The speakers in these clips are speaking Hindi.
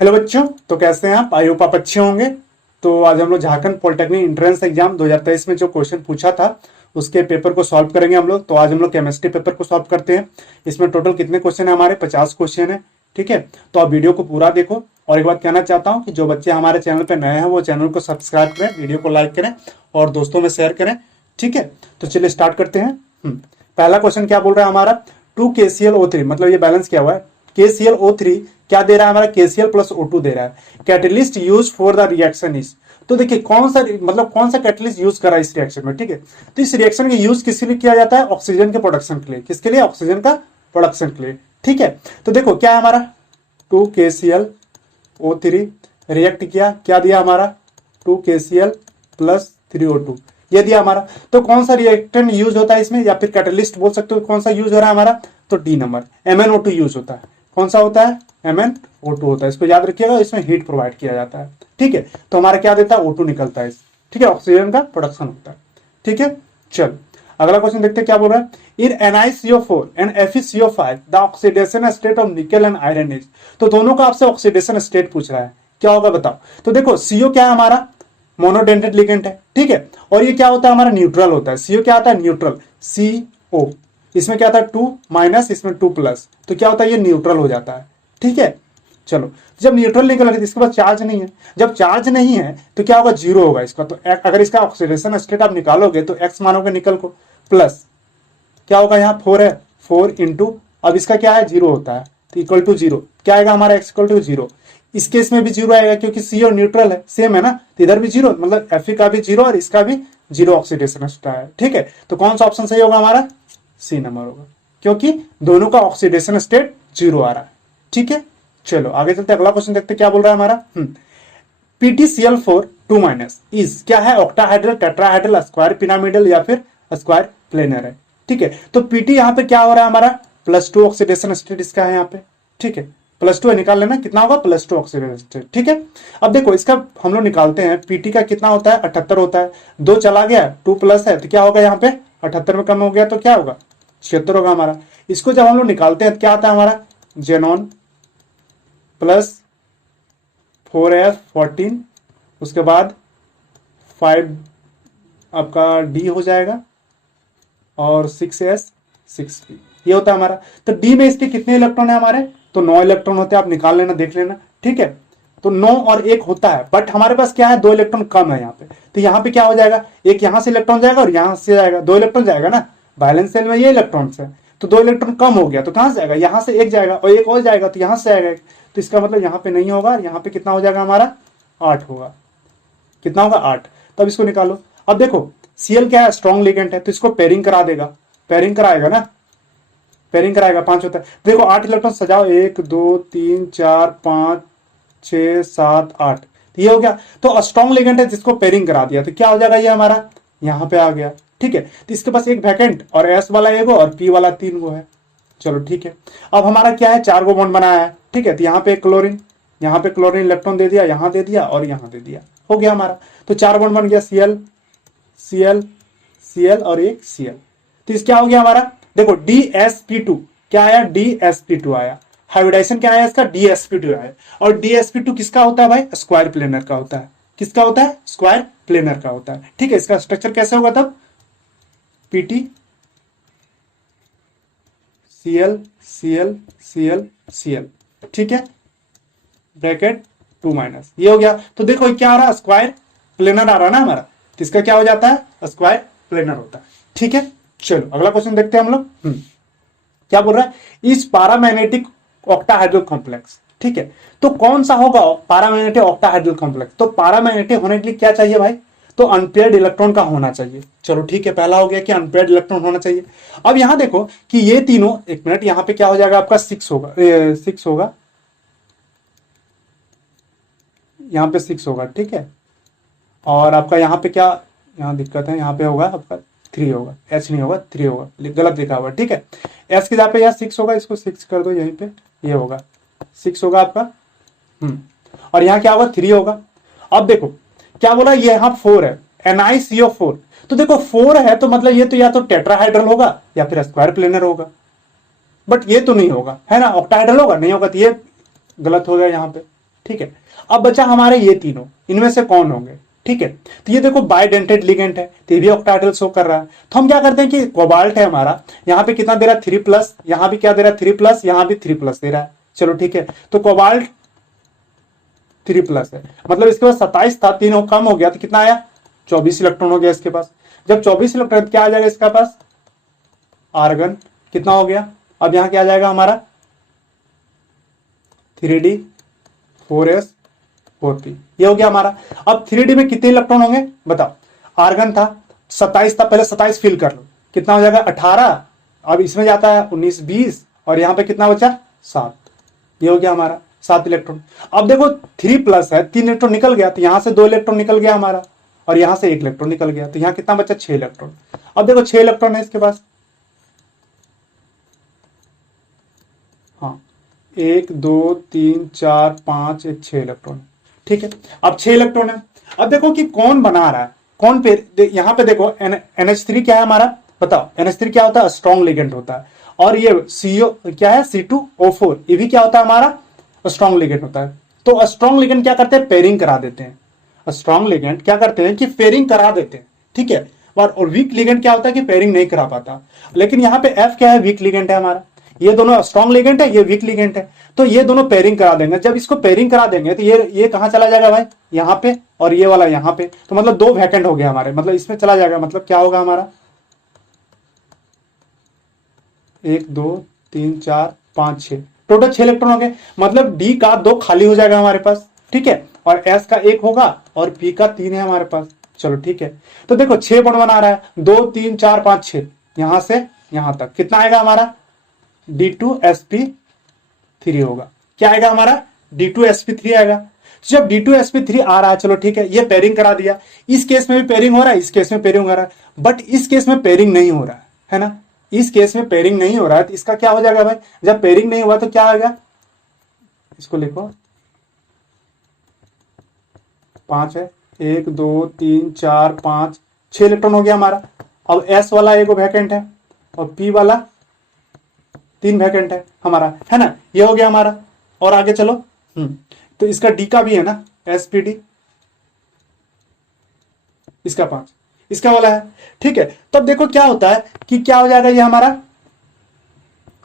हेलो बच्चों, तो कैसे हैं आप? आई होप आप अच्छे होंगे। तो आज हम लोग झारखंड पॉलिटेक्निक एंट्रेंस एग्जाम 2023 में जो क्वेश्चन पूछा था उसके पेपर को सॉल्व करेंगे हम लोग। तो आज हम लोग केमिस्ट्री पेपर को सॉल्व करते हैं। इसमें टोटल कितने क्वेश्चन है? हमारे 50 क्वेश्चन है। ठीक है, तो आप वीडियो को पूरा देखो। और एक बात कहना चाहता हूँ कि जो बच्चे हमारे चैनल पर नए हैं वो चैनल को सब्सक्राइब करें, वीडियो को लाइक करें और दोस्तों में शेयर करें। ठीक है, तो चलिए स्टार्ट करते हैं। पहला क्वेश्चन क्या बोल रहा है हमारा? 2KClO3, मतलब ये बैलेंस क्या हुआ है? KClO3 क्या दे रहा है हमारा? KCl प्लस O2 दे रहा है। Catalyst use for the reaction is, तो देखिए कौन सा कैटलिस्ट यूज करा इस रिएक्शन में। ठीक है, तो इस रिएक्शन का यूज किसके लिए किया जाता है? ऑक्सीजन के प्रोडक्शन के लिए। किसके लिए? ऑक्सीजन का प्रोडक्शन के लिए। ठीक है, तो देखो क्या है हमारा 2KClO3 रिएक्ट किया, क्या दिया हमारा? 2KCl प्लस 3O2 ये दिया हमारा। तो कौन सा रिएक्टेंट यूज होता है इसमें, या फिर कैटलिस्ट बोल सकते हो? कौन सा यूज हो रहा है हमारा? तो डी नंबर MnO2 यूज होता है। कौन सा होता है? MnO2 होता है। इसको याद रखिएगा, इसमें हीट प्रोवाइड किया जाता है। ठीक है, तो हमारा क्या देता है? O2 निकलता है। ठीक है, ऑक्सीजन का प्रोडक्शन होता है। ठीक है, चल अगला क्वेश्चन देखते हैं क्या बोल रहा है। इन NiCO4 and FeCO5 the oxidation state of निकल एंड आयरन इज, तो दोनों का आपसे ऑक्सीडेशन स्टेट पूछ रहा है। क्या होगा बताओ? तो देखो CO क्या है हमारा? मोनोडेंटेड लिगेंड है। ठीक है, और ये क्या होता है हमारा? न्यूट्रल होता है। CO क्या आता है? न्यूट्रल। CO इसमें क्या आता है? 2 माइनस, इसमें 2 प्लस, तो क्या होता है? ये न्यूट्रल हो जाता है। ठीक है, चलो जब न्यूट्रल निकल गया इसके बाद चार्ज नहीं है। जब चार्ज नहीं है तो क्या होगा? जीरो होगा इसका। तो अगर इसका ऑक्सीडेशन स्टेट आप निकालोगे तो एक्स मानोगे निकल को, प्लस क्या होगा? यहाँ 4 है, 4 इंटू, अब इसका क्या है? जीरो होता है, तो इक्वल टू जीरो। क्या आएगा हमारा? X equal to zero. इस केस में भी जीरो आएगा क्योंकि सी और न्यूट्रल है, सेम है ना, तो इधर भी जीरो, मतलब Fe का भी जीरो और इसका भी जीरो ऑक्सीडेशन स्टेट है। ठीक है, तो कौन सा ऑप्शन सही होगा हमारा? सी नंबर होगा, क्योंकि दोनों का ऑक्सीडेशन स्टेट जीरो आ रहा है। ठीक है, चलो आगे चलते अगला क्वेश्चन देखते क्या बोल रहा है हमारा। PtCl4 2 माइनस इज क्या है? ऑक्टाहाइड्रल, टेट्राहाइड्रल, स्क्वायर पिरामिडल या फिर स्क्वायर प्लेनर है। ठीक है, तो Pt यहाँ पे क्या हो रहा है हमारा? +2 ऑक्सीडेशन स्टेट इसका है यहाँ पे। ठीक है, +2 है, निकाल लेना कितना होगा? +2 ऑक्सीडेशन स्टेट। ठीक है, अब देखो इसका हम लोग निकालते हैं। Pt का कितना होता है? 78 होता है। 2 चला गया, 2 प्लस है, तो क्या होगा यहाँ पे? 78 में कम हो गया तो क्या होगा? 76 होगा हमारा। इसको जब हम लोग निकालते हैं तो क्या आता है हमारा? जेनॉन प्लस 4F14, उसके बाद 5 आपका डी हो जाएगा और 6S6P ये होता है हमारा। तो डी में इसके कितने इलेक्ट्रॉन है हमारे? तो 9 इलेक्ट्रॉन होते हैं, आप निकाल लेना, देख लेना। ठीक है, तो 9 और 1 होता है, बट हमारे पास क्या है? 2 इलेक्ट्रॉन कम है यहाँ पे। तो यहाँ पे क्या हो जाएगा? एक यहाँ से इलेक्ट्रॉन जाएगा और यहाँ से जाएगा, 2 इलेक्ट्रॉन जाएगा ना। बैलेंस सेल में ये इलेक्ट्रॉन है, तो 2 इलेक्ट्रॉन कम हो गया, तो कहां से जाएगा? यहाँ से एक जाएगा और एक और जाएगा, तो यहाँ से आएगा। तो इसका मतलब यहाँ पे नहीं होगा, यहाँ पे कितना हो जाएगा हमारा? 8 होगा। कितना होगा? 8। तब इसको निकालो। अब देखो Cl क्या है? स्ट्रॉन्ग लिगेंड है, तो इसको पेयरिंग करा देगा। पेयरिंग कराएगा ना, पेयरिंग कराएगा, 5 होता है। देखो 8 इलेक्ट्रॉन सजाओ, 1 2 3 4 5 6 7 8, ये हो गया। तो स्ट्रॉन्ग लिगेंड है जिसको पेयरिंग करा दिया, तो क्या हो जाएगा? ये हमारा यहाँ पे आ गया। ठीक है, तो इसके पास एक वैकेंट और S वाला एगो और P वाला 3 गो है। चलो ठीक है, अब हमारा क्या है? 4 गो बॉन्ड बनाया है। ठीक है, तो यहाँ पे क्लोरीन, यहाँ पे क्लोरीन इलेक्ट्रॉन दे दिया, यहाँ दे दिया और यहाँ दे दिया, हो गया हमारा। तो 4 बॉन्ड बन गया, Cl Cl Cl और एक Cl। तो इस क्या हो गया हमारा? देखो DsP2 क्या आया? DsP2 आया। हाइब्रिडाइजेशन क्या आया इसका? DsP2 आया। और DsP2 किसका होता है भाई? स्क्वायर प्लेनर का होता है। किसका होता है? स्क्वायर प्लेनर का होता है। ठीक है, इसका स्ट्रक्चर कैसे होगा तब? Pt Cl Cl Cl Cl। ठीक है, ब्रैकेट 2 माइनस, ये हो गया। तो देखो क्या आ रहा है? स्क्वायर प्लेनर आ रहा है ना हमारा, तो इसका क्या हो जाता है? स्क्वायर प्लेनर होता है। ठीक है, चलो अगला क्वेश्चन देखते हैं हम लोग। क्या बोल रहा है? इस पारामैग्नेटिक ऑक्टाहाइड्रल कॉम्प्लेक्स। ठीक है, तो कौन सा होगा पारामैग्नेटिक ऑक्टाहाइड्रल कॉम्प्लेक्स? तो पारामैग्नेटिक होने के लिए क्या चाहिए भाई? तो अनपेयर्ड इलेक्ट्रॉन का होना चाहिए। चलो ठीक है, पहला हो गया कि अनपेयर्ड इलेक्ट्रॉन होना चाहिए। अब यहां देखो कि ये तीनों, एक मिनट, यहां पे क्या हो जाएगा आपका? 6 होगा, 6 होगा, यहाँ पे 6 होगा। ठीक है, और आपका यहाँ पे क्या, यहाँ दिक्कत है, यहाँ पे होगा आपका 3 होगा, H नहीं होगा, 3 होगा, गलत लिखा हुआ। ठीक है, S की जगह पे यहाँ 6 होगा, इसको 6 कर दो, यहीं पे ये होगा 6 होगा आपका। और यहाँ क्या होगा? 3 होगा। अब देखो क्या बोला? ये यहाँ 4 है, NiCO4। तो देखो 4 है तो मतलब ये तो या तो टेट्राहाइड्रल होगा या फिर स्क्वायर प्लेनर होगा, बट ये तो नहीं होगा, है ना। ऑक्टाहाइड्रल होगा, नहीं होगा, तो ये गलत हो गया यहाँ पे। ठीक है। अब बचा हमारे ये तीनों, इनमें से कौन होंगे, ठीक है। तो ये देखो बाइडेंटेड लिगेंड है, तो ये भी ऑक्टाहेड्रल शो कर रहा है। तो हम क्या करते हैं कि कोबाल्ट है हमारा, यहाँ पे कितना दे रहा है 3+, यहाँ भी क्या दे रहा है 3+, यहाँ भी 3+ दे रहा है। चलो ठीक है, तो कोबाल्ट 3+ है, मतलब इसके पास 27 था, 3 कम हो गया तो कितना आया 24 इलेक्ट्रॉन हो गया इसके पास। जब 24 इलेक्ट्रॉन क्या आ जाएगा इसके पास, आर्गन कितना हो गया। अब यहां क्या आ जाएगा हमारा 3d 4s 4p, ये हो गया हमारा। अब 3d में कितने इलेक्ट्रॉन होंगे बताओ, आर्गन था 27 था, पहले 27 फिल कर लो, कितना हो जाएगा 18, अब इसमें जाता है 19 20, और यहां पे कितना बचा 7, ये हो गया हमारा 7 इलेक्ट्रॉन। अब देखो 3+ है, 3 इलेक्ट्रॉन निकल गया, तो यहां से 2 इलेक्ट्रॉन निकल गया हमारा, और यहां से 1 इलेक्ट्रॉन निकल गया, तो यहां कितना बचा 6 इलेक्ट्रॉन। अब देखो 6 इलेक्ट्रॉन है इसके पास, हाँ 1 2 3 4 5 6 इलेक्ट्रॉन, ठीक है। अब 6 इलेक्ट्रॉन है। अब देखो कि कौन बना रहा है, कौन पे, यहां पे देखो NH3 क्या है हमारा, बताओ NH3 क्या होता है, स्ट्रॉन्ग लिगेंड होता है। और ये CO क्या है C2O4, ये भी क्या होता है हमारा, स्ट्रॉन्ग लिगेंड होता है। तो स्ट्रॉन्ग लिगेंड क्या करते हैं, पेयरिंग करा देते हैं। स्ट्रॉन्ग लिगेंड क्या करते हैं कि पेयरिंग करा देते हैं, ठीक है। और वीक लिगेंड क्या होता है कि पेयरिंग नहीं करा पाता। लेकिन यहाँ पे F क्या है, वीक लिगेंड है हमारा, ये दोनों स्ट्रॉन्ग लिगेंड है, ये वीक लिगेंड है, तो ये दोनों पेयरिंग करा देंगे। जब इसको पेयरिंग करा देंगे तो ये कहां चला जाएगा भाई, यहाँ पे, और ये वाला यहाँ पे, तो मतलब 2 वैकेंट हो गया हमारे, मतलब इसमें चला जाएगा, मतलब क्या होगा हमारा 1 2 3 4 5 6, टोटल 6 इलेक्ट्रॉन हो गए। मतलब डी का 2 खाली हो जाएगा हमारे पास, ठीक है, और एस का 1 होगा, और पी का 3 है हमारे पास। चलो ठीक है, तो देखो 6 बॉन्ड बना रहा है, 2 3 4 5 6, यहां से यहां तक कितना आएगा हमारा D2sp3 होगा। क्या आएगा हमारा D2sp3 आएगा। तो जब D2sp3 आ रहा है, चलो ठीक है, ये पेयरिंग करा दिया। इस केस में भी पेयरिंग हो रहा है, इस केस में पेयरिंग हो रहा है, बट इस केस में पेयरिंग नहीं हो रहा है ना, इस केस में पेयरिंग नहीं हो रहा है, तो इसका क्या हो जाएगा भाई, जब पेयरिंग नहीं हुआ तो क्या आएगा, इसको लिखो 5 है, 1 2 3 4 5 6 इलेक्ट्रॉन हो गया हमारा। अब एस वाला एक वैकेंट है, और पी वाला 3 वैकेंट है हमारा, है ना, ये हो गया हमारा। और आगे चलो, तो इसका डी का भी है ना, एसपीडी, इसका 5, इसका वाला है, ठीक है। तब देखो क्या होता है कि क्या हो जाएगा ये हमारा,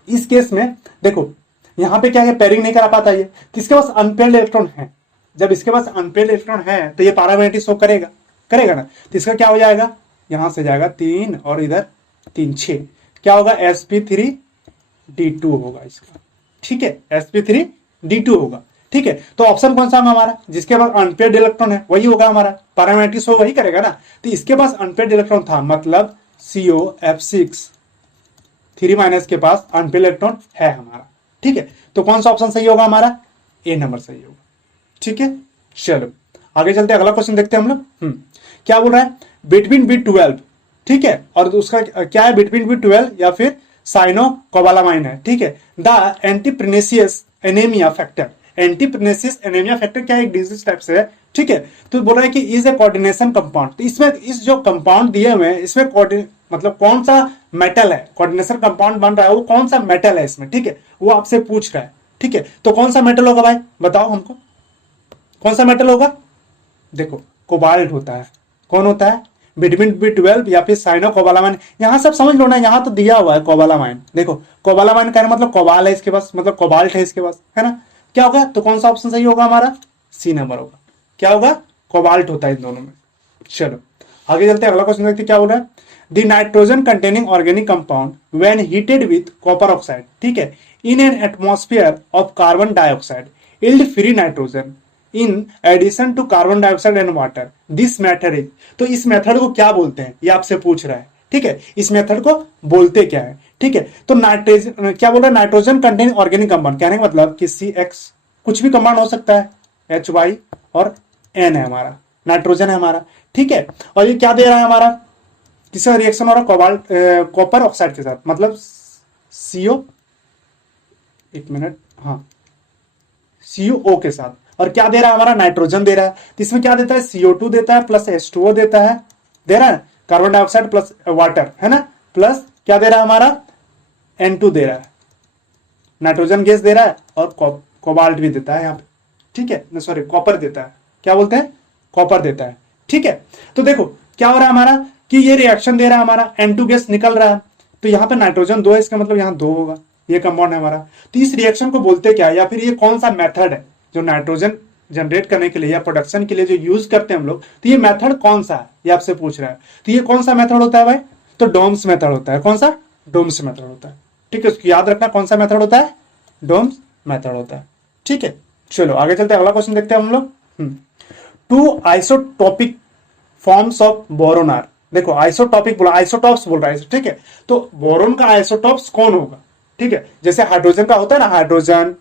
इस केस में देखो यहां पे क्या है, पेयरिंग नहीं करा पाता ये, तो इसके पास अनपेयर्ड इलेक्ट्रॉन है। जब इसके पास अनपेयर्ड इलेक्ट्रॉन है तो ये पैरामैग्नेटिक शो करेगा, करेगा ना, तो इसका क्या हो जाएगा, यहां से जाएगा 3 और इधर 3 6, क्या होगा sp3d2 होगा इसका, ठीक है, sp3d2 होगा, ठीक है। तो ऑप्शन कौन सा होगा हमारा, जिसके पास अनपेयर्ड इलेक्ट्रॉन है वही होगा हमारा, पैरामैग्नेटिक शो वही करेगा ना। तो इसके पास अनपेयर्ड इलेक्ट्रॉन था, मतलब COF6 3- के पास अनपेयर्ड इलेक्ट्रॉन है हमारा, ठीक है। तो कौन सा ऑप्शन सही होगा हमारा, ए नंबर सही होगा, ठीक है। चलो आगे चलते हैं, अगला क्वेश्चन देखते हैं हम लोग। क्या बोल रहा है, बिटवीन B12, ठीक है, और उसका क्या है, बिटवीन B12 या फिर साइनोकोबालामाइन है, ठीक है। The antipernicious anaemia factor, antipernicious anaemia factor क्या है, एक डिजीज टाइप से है, ठीक है। तो बोल रहा है कि इज ए कोऑर्डिनेशन कंपाउंड, तो इसमें इस जो कंपाउंड दिए हुए हैं इसमें मतलब कौन सा मेटल है, कोऑर्डिनेशन कंपाउंड बन रहा है वो कौन सा मेटल है इसमें, ठीक है, वो आपसे पूछ रहा है, ठीक है। तो कौन सा मेटल होगा भाई, बताओ हमको कौन सा मेटल होगा। देखो कोबाल्ट होता है, कौन होता है, विटामिन B12 या फिर साइनोकोबालामाइन, यहां सब समझ लो ना, यहां तो दिया हुआ है कोबालामाइन, देखो कोबालामाइन का मतलब कोबाल है इसके पास, मतलब कोबाल्ट है इसके पास, है ना। क्या होगा, तो कौन सा ऑप्शन सही होगा हमारा, सी नंबर होगा। क्या होगा, कोबाल्ट होता है इन दोनों में। चलो आगे चलते हैं, अगला क्वेश्चन देखते हैं क्या बोल रहा है। The nitrogen containing organic compound when heated with copper oxide, ठीक है, in an atmosphere of carbon dioxide yield free nitrogen in addition to carbon dioxide and water, this method is, तो इस मेथड को क्या बोलते हैं, ये आपसे पूछ रहा है, ठीक है, इस मेथड को बोलते क्या है, ठीक है। तो नाइट्रोजन क्या बोल रहा है, नाइट्रोजन कंटेनिंग ऑर्गेनिक कंपाउंड, कहने का मतलब कि CX कुछ भी कंपाउंड हो सकता है, HY और N है हमारा, नाइट्रोजन है हमारा, ठीक है। और ये क्या दे रहा है हमारा, किसका रिएक्शन हो रहा है, कोबाल्ट कॉपर ऑक्साइड के साथ, मतलब CO, एक मिनट, हाँ CuO के साथ, और क्या दे रहा है हमारा, नाइट्रोजन दे रहा है। तो इसमें क्या देता है, CO2 देता है प्लस H2O देता है, दे रहा है कार्बन डाइऑक्साइड प्लस वाटर, है ना, प्लस क्या दे रहा है हमारा, N2 दे रहा है, नाइट्रोजन गैस दे रहा है, और कोबाल्ट भी देता है यहाँ पे, ठीक है, सॉरी कॉपर देता है, क्या बोलते हैं, कॉपर देता है। ठीक है, तो देखो क्या हो रहा है हमारा कि ये रिएक्शन दे रहा है हमारा, N2 गैस निकल रहा है, तो यहाँ पे नाइट्रोजन 2 है, इसका मतलब यहाँ 2 होगा, ये कंपाउंड है हमारा। तो इस रिएक्शन को बोलते क्या है, या फिर ये कौन सा मेथड है जो नाइट्रोजन जनरेट करने के लिए या प्रोडक्शन के लिए जो यूज करते हैं हम लोग, तो ये मेथड कौन सा है, ये आपसे पूछ रहा है। तो ये कौन सा मेथड होता है भाई, तो डोम्स मेथड होता है। कौन सा, डोम्स मेथड होता है। ठीक है, उसको याद रखना, कौन सा मेथड होता है, डोम्स मेथड होता है। ठीक है, चलो आगे चलते हैं, अगला क्वेश्चन देखते हैं हम लोग। Two isotopic forms of boron are, देखो आइसोटॉपिक बोला, आइसोटॉप्स बोल रहा है, ठीक है, तो बोरोन का आइसोटॉप्स कौन होगा। ठीक है, जैसे हाइड्रोजन का होता है ना, हाइड्रोजन,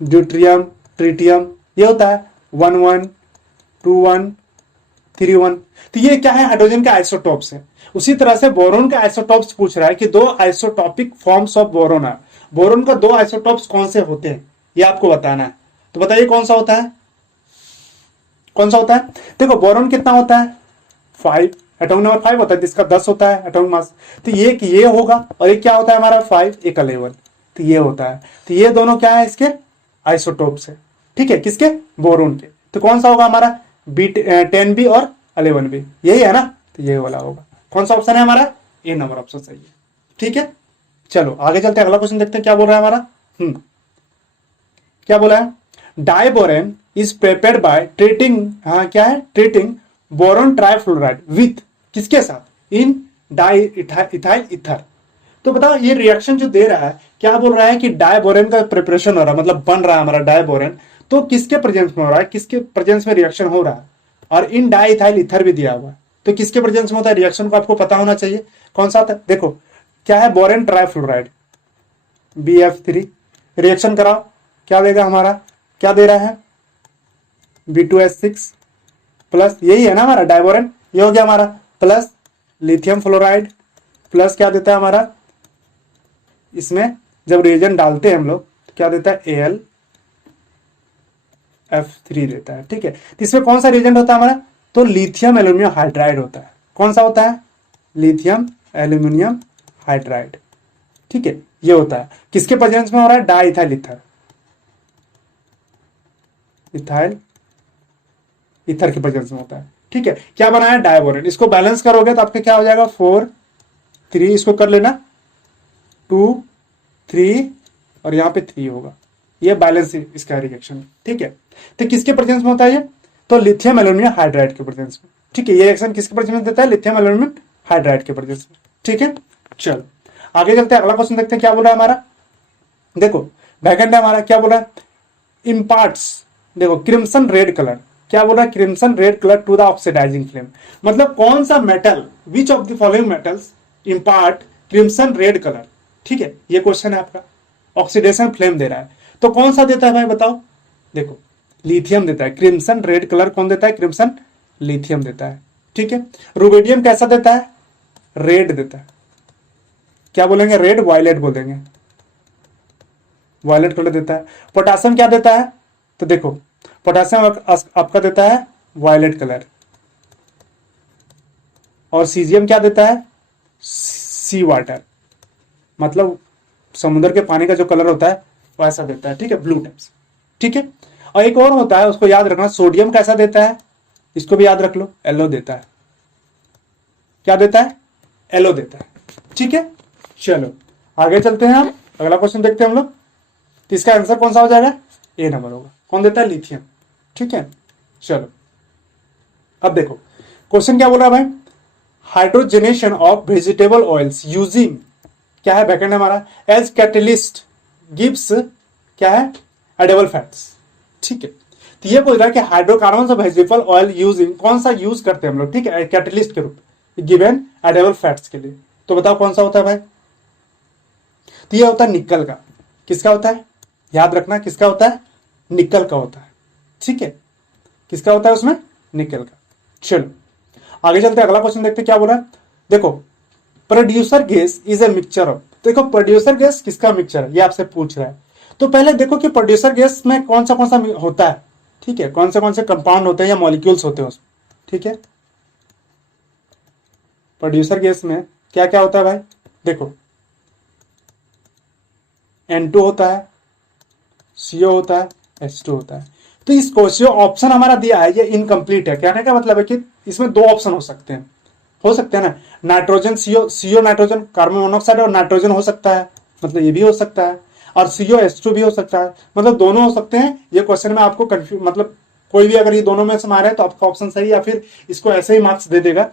ड्यूट्रियम, ट्रिटियम, ये होता है 1 1 2 1 3 1, तो ये क्या है, हाइड्रोजन के आइसोटॉप्स है। उसी तरह से बोरोन का आइसोटॉप्स पूछ रहा है कि 2 isotopic forms of boron are, boron का 2 आइसोटॉप्स कौन से होते हैं, ये आपको बताना है। तो बताइए कौन सा होता है, कौन सा होता है। देखो बोरोन कितना होता है, 5, एटॉमिक नंबर 5 होता है, जिसका 10 होता है एटॉमिक मास, तो ये होगा, और ये क्या होता है हमारा 5, एक 11, तो ये होता है। तो ये दोनों क्या है, इसके आइसोटोप्स है। ठीक है, किसके, बोरोन के। तो कौन सा होगा हमारा, B10B और 11B, यही है ना, तो ये वाला होगा। कौन सा ऑप्शन है हमारा, ए नंबर ऑप्शन सही है। ठीक है, चलो आगे चलते हैं, अगला क्वेश्चन देखते हैं क्या बोल रहा है हमारा। क्या बोला है, diborane is prepared by treating, हाँ क्या है, ट्रीटिंग बोरोन ट्राइफ्लोराइड विथ, किसके साथ, इन डाई इथाइल ईथर। तो बताओ ये रिएक्शन जो दे रहा है, क्या बोल रहा है कि डाइबोरेन का प्रिपरेशन हो रहा है, मतलब बन रहा है हमारा डाइबोरेन, तो किसके प्रेजेंस में हो रहा है, किसके प्रेजेंस में रिएक्शन हो रहा है, और इन डाई इथाइल ईथर भी दिया हुआ है, तो किसके प्रेजेंस में होता है, रिएक्शन को आपको पता होना चाहिए कौन सा था। देखो क्या है, बोरेन ट्राइफ्लोराइड BF3, रिएक्शन कराओ, क्या देगा हमारा, क्या दे रहा है, B2H6 प्लस, यही है ना हमारा डाइबोरेन, ये हो गया हमारा, प्लस लिथियम फ्लोराइड, प्लस क्या देता है हमारा, इसमें जब रिएजेंट डालते हैं हम लोग तो क्या देता है, AlF3 देता है। ठीक है, तो इसमें कौन सा रिएजेंट होता है हमारा, तो लिथियम एल्यूमिनियम हाइड्राइड होता है। कौन सा होता है, लिथियम एल्यूमिनियम हाइड्राइड। ठीक है, ये होता है, किसके प्रेजेंस में हो रहा है, डाइथाइल ईथर, इथाइल ईथर के प्रेजेंस में होता है। ठीक है, क्या बनाया, डाइबोरेन, इसको बैलेंस करोगे तो आपके क्या हो जाएगा, 4 3, इसको कर लेना 2 3, और यहां पे 3 होगा, ये बैलेंस इसका रिएक्शन। ठीक है, तो किसके प्रेजेंस में होता है ये, तो लिथियम एल्यूमिनियम हाइड्राइड के प्रेजेंस में। ठीक है, ये रिएक्शन किसके प्रेजेंस में देता है, लिथियम एल्यूमिनियम हाइड्राइड के प्रेजेंस में। ठीक है, चलो आगे चलते हैं, अगला क्वेश्चन देखते हैं क्या बोल रहा है हमारा। देखो वैकेंट है हमारा, क्या बोल रहा है, इम्पार्ट्स, देखो क्रिम्सन रेड कलर, क्या बोल रहा है, crimson red colour to the oxidising flame, मतलब कौन सा metal, which of the following metals impart crimson red colour. ठीक है, ये क्वेश्चन है आपका, ऑक्सीडेशन फ्लेम दे रहा है, तो कौन सा देता है भाई बताओ। देखो लिथियम देता है, क्रिम्सन रेड कलर कौन देता है, क्रिम्सन लिथियम देता है। ठीक है, रुबेडियम कैसा देता है, रेड देता है, क्या बोलेंगे, रेड, वायलेट बोलेंगे, वायलेट कलर देता है। पोटासियम क्या देता है, तो देखो पोटासियम आपका देता है वायलेट कलर, और सीजियम क्या देता है, सी वाटर, मतलब समुद्र के पानी का जो कलर होता है वैसा देता है। ठीक है, ब्लू टाइप्स। ठीक है, और एक और होता है, उसको याद रखना, सोडियम कैसा देता है, इसको भी याद रख लो, येलो देता है, क्या देता है, येलो देता है। ठीक है, चलो आगे चलते हैं, हम अगला क्वेश्चन देखते हैं हम लोग, तो इसका आंसर कौन सा हो जाएगा, ए नंबर होगा, कौन देता है, लिथियम। ठीक है, चलो अब देखो क्वेश्चन क्या बोल रहा है भाई, hydrogenation of vegetable oils using, क्या है वैकेंट हमारा, एज कैटलिस्ट गिव्स, क्या है, एडिबल फैट्स। ठीक है, तो ये बोल रहा है कि hydrocarbon of vegetable oil using, कौन सा यूज करते हैं हम लोग, ठीक है, कैटलिस्ट के रूप में गिवन एडिबल फैट्स के लिए, तो बताओ कौन सा होता है भाई, तो ये होता है निकल का, किसका होता है, याद रखना किसका होता है, निकल का होता है। ठीक है, किसका होता है उसमें, निकल का। चलो आगे चलते हैं, अगला क्वेश्चन देखते हैं क्या बोल रहा है। देखो producer gas is a mixture of, देखो प्रोड्यूसर गैस किसका मिक्सचर है, ये आपसे पूछ रहा है। तो पहले देखो कि प्रोड्यूसर गैस में कौन सा होता है। ठीक है, कौन से कंपाउंड होते हैं या मॉलिक्यूल्स होते हैं उसमें। ठीक है, प्रोड्यूसर गैस में क्या क्या होता है भाई, देखो N2 होता है, CO होता है, H2 होता है। तो इस क्वेश्चन ऑप्शन हमारा दिया है ये इनकम्प्लीट है। कहने का मतलब है कि इसमें दो ऑप्शन हो सकते हैं, ना, nitrogen CO nitrogen carbon monoxide और नाइट्रोजन हो सकता है, मतलब ये भी हो सकता है, और CO H2 भी हो सकता है, मतलब दोनों हो सकते हैं। ये क्वेश्चन में आपको कंफ्यूज, मतलब कोई भी अगर ये दोनों में से मारे तो आपका ऑप्शन सही, या फिर इसको ऐसे ही मार्क्स दे देगा,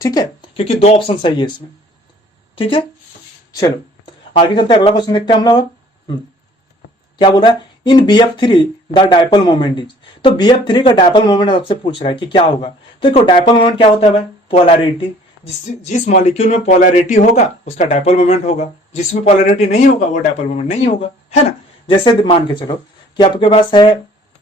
ठीक है, क्योंकि दो ऑप्शन सही है इसमें, ठीक है। चलो आगे चलते अगला क्वेश्चन देखते हैं हम लोग। क्या बोल रहा है, इन BF3 the dipole moment is. तो BF3 का डायपोल मोमेंट आपसे पूछ रहा है कि क्या होगा। तो देखो डायपोल मोमेंट क्या होता है भाई, पोलैरिटी। जिस मॉलिक्यूल में पोलैरिटी होगा उसका डायपोल मोमेंट होगा, जिसमें पोलैरिटी नहीं होगा वो डायपोल मोमेंट नहीं होगा, है ना। जैसे मान के चलो कि आपके पास है,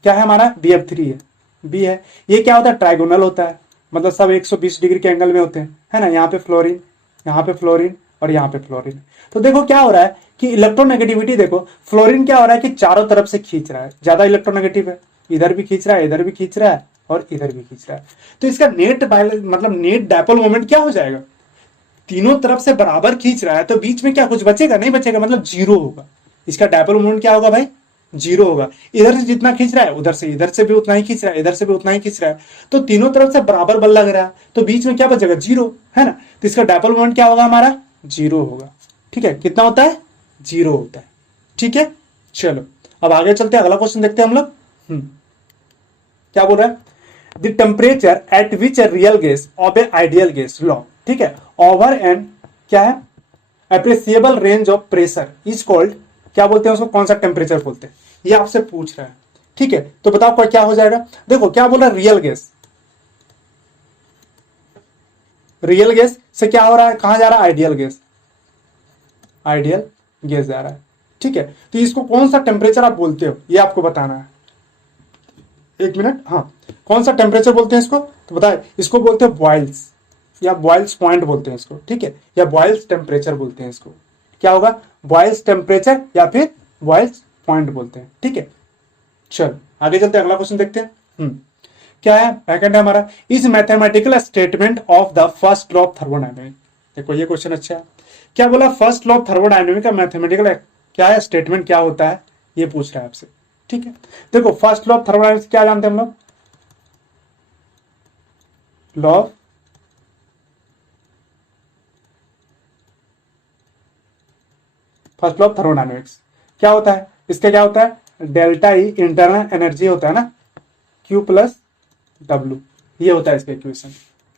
क्या है हमारा, BF3 है, बी है, ये क्या होता है, ट्राइगोनल होता है, मतलब सब 120 डिग्री के एंगल में होते हैं, है ना। यहाँ पे फ्लोरीन, यहाँ पे फ्लोरीन और यहाँ पे फ्लोरीन। तो देखो क्या हो रहा है कि इलेक्ट्रोनेगेटिविटी, देखो फ्लोरीन क्या हो रहा है कि चारों तरफ से खींच रहा है, ज्यादा इलेक्ट्रोनेगेटिव है, इधर भी खींच रहा है, इधर भी खींच रहा है और इधर भी खींच रहा है। तो इसका नेट डायपोल मोमेंट क्या हो जाएगा, तीनों तरफ से बराबर खींच रहा है तो बीच में क्या कुछ बचेगा, नहीं बचेगा, मतलब जीरो होगा। इसका डायपोल मोमेंट क्या होगा भाई, जीरो होगा। इधर से जितना खींच रहा है उधर से, इधर से भी उतना ही खींच रहा है, इधर से भी उतना ही खींच रहा है, तो तीनों तरफ से बराबर बल लग रहा है, तो बीच में क्या बचेगा, जीरो, है ना। तो इसका डायपोल मोमेंट क्या होगा हमारा, जीरो होगा, ठीक है। कितना होता है, जीरो होता है, ठीक है। चलो अब आगे चलते हैं, अगला क्वेश्चन देखते हैं हम लोग। क्या बोल रहा है, the temperature at which real gas off a ideal gas law, ठीक है, ओवर एंड क्या है, appreciable range of pressure is called, क्या बोलते हैं उसको, कौन सा टेम्परेचर बोलते हैं, ये आपसे पूछ रहा है, ठीक है। तो बताओ क्या हो जाएगा। देखो क्या बोल रहा है, रियल गैस, रियल गैस से क्या हो रहा है, कहां जा रहा है, आइडियल गैस, आइडियल गैस जा रहा है, ठीक है। तो इसको कौन सा टेम्परेचर आप बोलते हो ये आपको बताना है। एक मिनट, हाँ, कौन सा टेम्परेचर बोलते हैं इसको, तो बताए, इसको बोलते हैं बॉयल्स या बॉयल्स पॉइंट बोलते हैं इसको, ठीक है, या बॉयल्स टेम्परेचर बोलते हैं इसको। क्या होगा, बॉयल्स टेम्परेचर या फिर बॉयल्स पॉइंट बोलते हैं, ठीक है। चलो आगे चलते हैं, अगला क्वेश्चन देखते हैं। क्या है, सेकंड है हमारा, is mathematical statement of the first law of thermodynamic. देखो ये क्वेश्चन अच्छा है। क्या बोला, फर्स्ट लॉ ऑफ थर्मोडायनेमिक का मैथमेटिकल क्या है, स्टेटमेंट क्या होता है, ये पूछ रहा है आपसे, ठीक है। देखो फर्स्ट लॉ ऑफ थर्मोडायनेमिक्स क्या जानते हैं हम लोग, law, first law of thermodynamics क्या होता है, इसका क्या होता है, डेल्टा ई इंटरनल एनर्जी होता है ना, Q प्लस डब्ल्यू, ये होता है इसका इक्वेशन,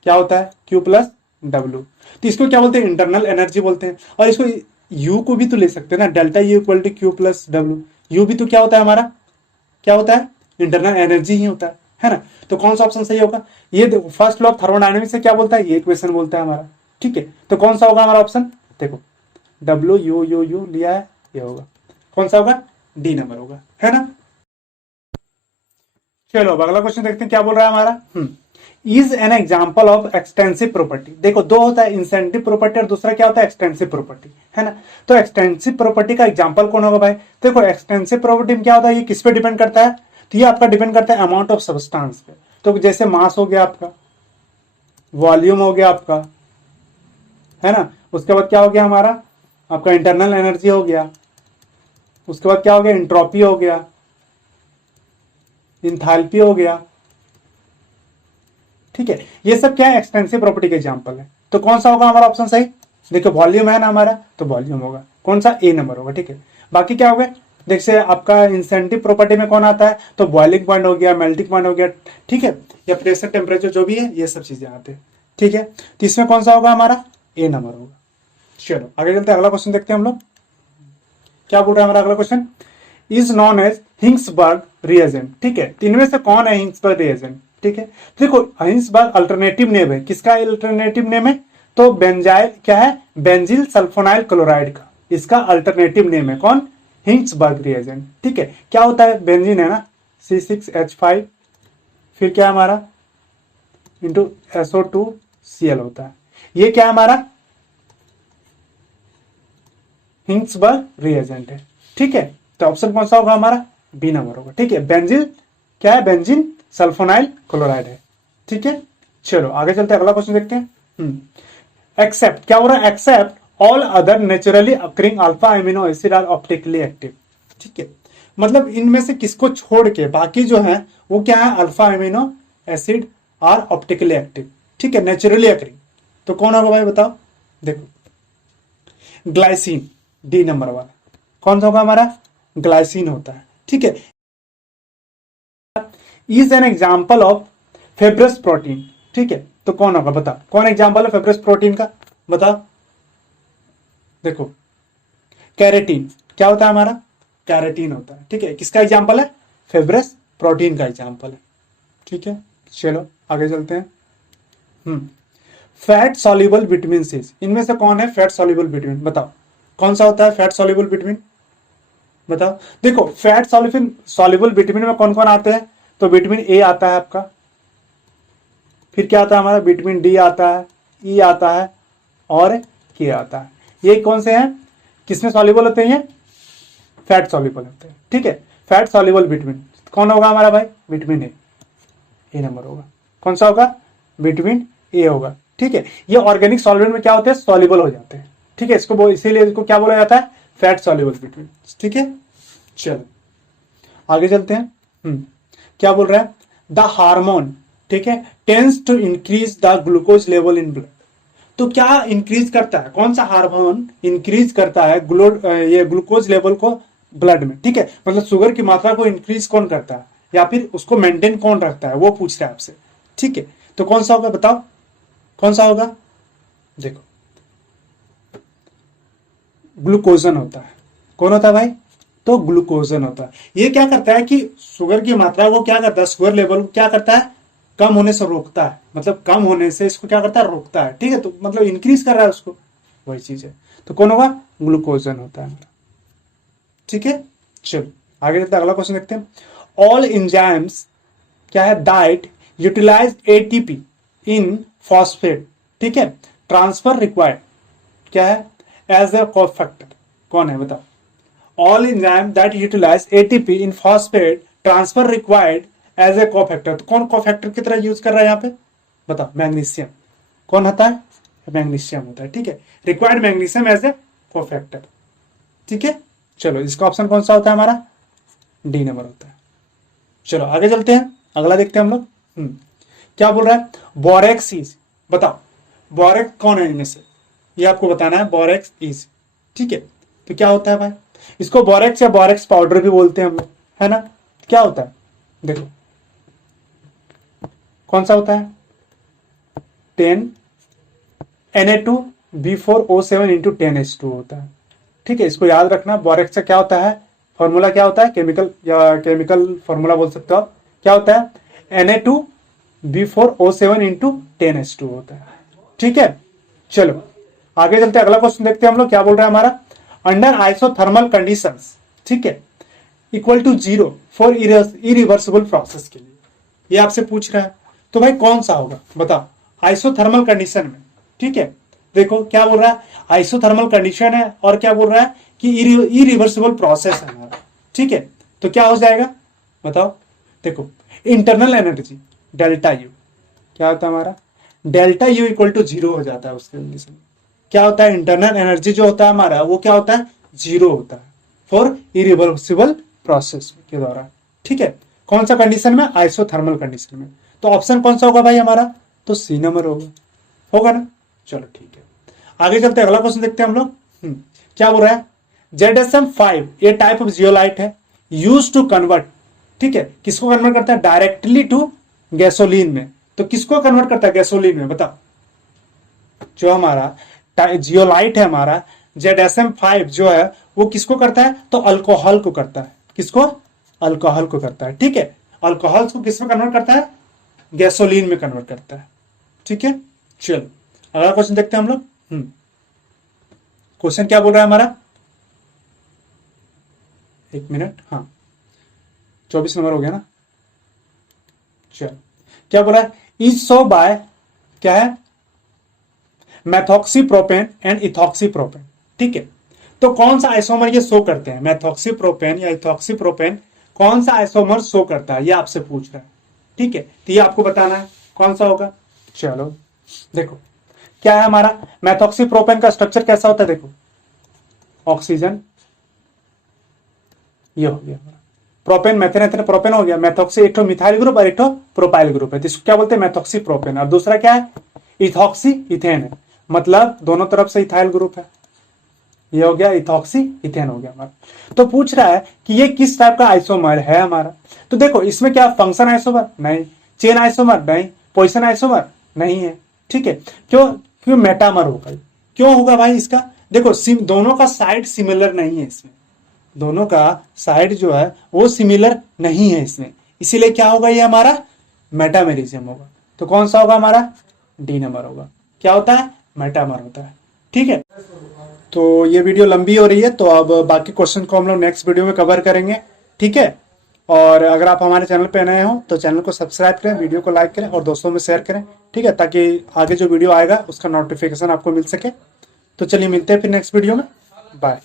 क्या होता है, Q प्लस डब्ल्यू। तो इसको क्या बोलते हैं, इंटरनल एनर्जी बोलते हैं। और इसको U को भी तो ले सकते हैं ना, delta U equal to Q plus W. U भी तो क्या होता है हमारा, क्या होता है, इंटरनल एनर्जी ही होता है ना। तो कौन सा ऑप्शन सही होगा, ये देखो फर्स्ट लॉ ऑफ थर्मोडायनेमिक्स से क्या बोलता है, ये इक्वेशन बोलता है हमारा, ठीक है। तो कौन सा होगा हमारा ऑप्शन, देखो WU लिया है, ये होगा, कौन सा होगा, डी नंबर होगा, है ना। चलो अब अगला क्वेश्चन देखते हैं, क्या बोल रहा है हमारा, is an example of extensive property. देखो दो होता है, इंसेंटिव प्रॉपर्टी और दूसरा क्या होता है, एक्सटेंसिव प्रॉपर्टी, है ना। तो एक्सटेंसिव प्रॉपर्टी का एग्जाम्पल कौन होगा भाई, देखो एक्सटेंसिव प्रॉपर्टी में क्या होता है, ये किस पे डिपेंड करता है, तो ये आपका डिपेंड करता है अमाउंट ऑफ सब्सटेंस पे। तो जैसे मास हो गया आपका, वॉल्यूम हो गया आपका, है ना, उसके बाद क्या हो गया हमारा, आपका इंटरनल एनर्जी हो गया, उसके बाद क्या हो गया, इंट्रोपी हो गया, इंथैल्पी हो गया, ठीक है। ये सब क्या है, एक्सटेंसिव प्रॉपर्टी के एग्जांपल है। तो कौन सा होगा हमारा ऑप्शन सही, देखो वॉल्यूम है ना हमारा, तो वॉल्यूम होगा, कौन सा, ए नंबर होगा, ठीक है। बाकी क्या हो गया, देखिए आपका इंसेंटिव प्रॉपर्टी में कौन आता है, तो बॉइलिंग पॉइंट हो गया, मेल्टिंग पॉइंट हो गया, ठीक है, या प्रेशर टेम्परेचर जो भी है, ये सब चीजें आते हैं, ठीक है। तो इसमें कौन सा होगा हमारा, ए नंबर होगा। चलो आगे चलते हैं, अगला क्वेश्चन देखते हैं हम लोग। क्या बोल रहा है हमारा अगला question, is known as Hinsberg reagent, ठीक है। तो इनमें से कौन है हिंग्सबर्ग रिएजेंट, ठीक है। देखो हिंग्सबर्ग अल्टरनेटिव नेम है, किसका अल्टरनेटिव नेम है, तो बेंजाइल क्या है, बेंजिल सल्फोनाइल क्लोराइड का इसका अल्टरनेटिव नेम है, कौन, हिंग्सबर्ग रिएजेंट, ठीक है। क्या होता है, बेंजीन है ना, C6H5, फिर क्या हमारा इंटू SO2Cl होता है, ये क्या हमारा हिंग्सबर्ग रिएजेंट है, ठीक है। तो ऑप्शन कौन सा होगा हमारा, बी नंबर होगा, ठीक है। बेंजिल क्या है, बेंजीन सल्फोनाइल क्लोराइड है, ठीक है। चलो आगे चलते हैं, अगला क्वेश्चन देखते हैं। एक्सेप्ट, क्या हो रहा है, except all other naturally occurring alpha amino acid are optically active, ठीक है। मतलब इनमें से किसको छोड़ के बाकी जो है वो क्या है, alpha amino acid are optically active, ठीक है, नेचुरली अकरिंग। तो कौन होगा भाई बताओ, देखो ग्लाइसिन, डी नंबर वाला कौन सा होगा हमारा, ग्लाइसिन होता है, ठीक है। Is an example of fibrous protein, ठीक है, तो कौन होगा बताओ, कौन एग्जाम्पल है फेब्रस प्रोटीन का, बताओ। देखो कैरेटीन, क्या होता है हमारा, कैरेटीन होता है, ठीक है, किसका एग्जाम्पल है, फेब्रस प्रोटीन का एग्जाम्पल है, ठीक है। चलो आगे चलते हैं। फैट सॉल्युबल विटामिन सी, इनमें से कौन है फैट सॉल्युबल विटामिन, बताओ कौन सा होता है फैट सॉल्युबल विटामिन, बताओ। देखो फैट सॉल्युबल विटामिन में कौन कौन आते हैं, तो विटामिन ए आता है आपका, फिर क्या आता है हमारा, विटामिन डी आता है, ई आता है और के आता है। ये कौन से हैं, किसमें सॉल्युबल होते हैं, फैट सॉल्युबल होते हैं, ठीक है। फैट सॉल्युबल विटामिन कौन होगा हमारा भाई, विटामिन ए नंबर होगा, कौन सा होगा, विटामिन ए होगा, ठीक है। ये ऑर्गेनिक सॉल्वेंट में क्या होते हैं, सॉल्युबल हो जाते हैं, ठीक है, इसको इसीलिए इसको क्या बोला जाता है, फैट सॉल्युबल विटामिन, ठीक है। चलो आगे चलते हैं। क्या बोल रहा है, द हार्मोन, ठीक है, tends to increase the glucose level in blood. तो क्या इंक्रीज करता है, कौन सा हार्मोन इंक्रीज करता है ये ग्लूकोज लेवल को ब्लड में, ठीक है, मतलब शुगर की मात्रा को इंक्रीज कौन करता है या फिर उसको मेंटेन कौन रखता है, वो पूछ रहा है आपसे, ठीक है। तो कौन सा होगा बताओ, कौन सा होगा, देखो ग्लूकोजन होता है, कौन होता है भाई, तो ग्लूकोजन होता है। ये क्या करता है कि शुगर की मात्रा को क्या करता है, शुगर लेवल को क्या करता है, कम होने से रोकता है, मतलब कम होने से इसको क्या करता है, रोकता है, ठीक है, तो मतलब इंक्रीज कर रहा है उसको, वही चीज है। तो कौन होगा, ग्लूकोजन होता है, ठीक है। चलो आगे चलते अगला क्वेश्चन देखते हैं। ऑल एंजाइम्स क्या है, that utilise ATP in phosphate, ठीक है, ट्रांसफर रिक्वायर्ड क्या है, एज ए कोफैक्टर, कौन है बताओ। All enzyme that utilise ATP in phosphate transfer required as a cofactor, तो कौन कोफैक्टर की तरह यूज कर रहा है यहाँ पे, बताओ। मैग्नीशियम, कौन होता है, मैग्नीशियम होता है, ठीक है, required magnesium as a cofactor, ठीक है। चलो इसका ऑप्शन कौन सा होता है हमारा, डी नंबर होता है। चलो आगे चलते हैं, अगला देखते हैं हम लोग। क्या बोल रहा है, बोरेक्स इज, बताओ बोरेक्स कौन है इनमें से, ये आपको बताना है, बोरेक्स इज, ठीक है। तो क्या होता है भाई, इसको बोरेक्स या बोरेक्स पाउडर भी बोलते हैं हम लोग, है ना। क्या होता है, देखो कौन सा होता है, 10 Na2B4O7 इंटू 10H2 होता है, ठीक है, इसको याद रखना। बोरेक्स का क्या होता है, फॉर्मूला क्या होता है, केमिकल या केमिकल फॉर्मूला बोल सकते हो आप, क्या होता है, Na2B4O7 इंटू 10H2 होता है, ठीक है। चलो आगे चलते अगला क्वेश्चन देखते हैं हम लोग, क्या बोल रहा है हमारा, अंडर आइसोथर्मल कंडीशंस, ठीक है, equal to 0 for irreversible process के लिए, ये आपसे पूछ रहा है। तो भाई कौन सा होगा बताओ, आइसोथर्मल कंडीशन में, ठीक है। देखो क्या बोल रहा है, आइसोथर्मल कंडीशन है और क्या बोल रहा है कि इरिवर्सिबल प्रोसेस है हमारा, ठीक है। तो क्या हो जाएगा बताओ, देखो इंटरनल एनर्जी डेल्टा यू, क्या होता है हमारा, डेल्टा यू इक्वल टू 0 हो जाता है उस कंडीशन में। क्या होता है, इंटरनल एनर्जी जो होता है हमारा वो क्या होता है, 0 होता है फॉर इरिवर्सिबल प्रोसेस के दौरान, ठीक है। कौन सा कंडीशन में, आइसोथर्मल कंडीशन में। तो ऑप्शन कौन सा होगा भाई हमारा, तो सी नंबर होगा ना। चलो ठीक है आगे चलते हैं, अगला क्वेश्चन देखते हैं हम लोग। क्या बोल रहा है, ZSM5 ये टाइप ऑफ जियोलाइट है, यूज टू कन्वर्ट, ठीक है, किसको कन्वर्ट करता है, डायरेक्टली टू गैसोलीन में। तो किसको कन्वर्ट करता है गैसोलीन में बताओ, जो हमारा जियोलाइट है हमारा ZSM5 जो है वो किसको करता है, तो अल्कोहल को करता है, किसको, अल्कोहल को करता है, ठीक है। अल्कोहल को किसमें कन्वर्ट करता है, गैसोलीन में कन्वर्ट करता है, ठीक है। चलो अगला क्वेश्चन देखते हैं हम लोग। क्वेश्चन क्या बोल रहा है हमारा, एक मिनट, हाँ 24 नंबर हो गया ना। चलो क्या बोल रहा है, इज सो बाय क्या है, मैथॉक्सीप्रोपेन एंड इथॉक्सीप्रोपेन, ठीक है। तो कौन सा आइसोमर ये शो करते हैं, मैथॉक्सीप्रोपेन या इथॉक्सीप्रोपेन कौन सा आइसोमर शो करता है, ये आपसे पूछ रहा है, ठीक है। तो ये आपको बताना है कौन सा होगा। चलो देखो क्या है हमारा, मैथॉक्सीप्रोपेन का स्ट्रक्चर कैसा होता है, देखो ऑक्सीजन, ये हो गया हमारा, प्रोपेन मेथेन एथेन प्रोपेन हो गया, मेथॉक्सी एक मिथाइल ग्रुप और एक प्रोपाइल ग्रुप है, जिसको क्या बोलते हैं मेथॉक्सी प्रोपेन। और दूसरा क्या है इथॉक्सी इथेन है, मतलब दोनों तरफ से इथाइल ग्रुप है, ये हो गया इथॉक्सी इथेन हो गया हमारा। तो पूछ रहा है कि ये किस टाइप का आइसोमर है हमारा। तो देखो इसमें क्या फंक्शन आइसोमर नहीं, चेन आइसोमर नहीं, पोजिशन आइसोमर नहीं है, ठीक है। क्यों, क्यों मेटामर होगा, क्यों होगा भाई इसका, देखो दोनों का साइड सिमिलर नहीं है इसमें, दोनों का साइड जो है वो सिमिलर नहीं है इसमें, इसीलिए क्या होगा ये हमारा मेटामेरिज्म होगा। तो कौन सा होगा हमारा डी नंबर होगा, क्या होता है मेटामर होता है, ठीक है। तो ये वीडियो लंबी हो रही है, तो अब बाकी क्वेश्चन को हम लोग नेक्स्ट वीडियो में कवर करेंगे, ठीक है। और अगर आप हमारे चैनल पे नए हो तो चैनल को सब्सक्राइब करें, वीडियो को लाइक करें और दोस्तों में शेयर करें, ठीक है, ताकि आगे जो वीडियो आएगा उसका नोटिफिकेशन आपको मिल सके। तो चलिए मिलते हैं फिर नेक्स्ट वीडियो में, बाय।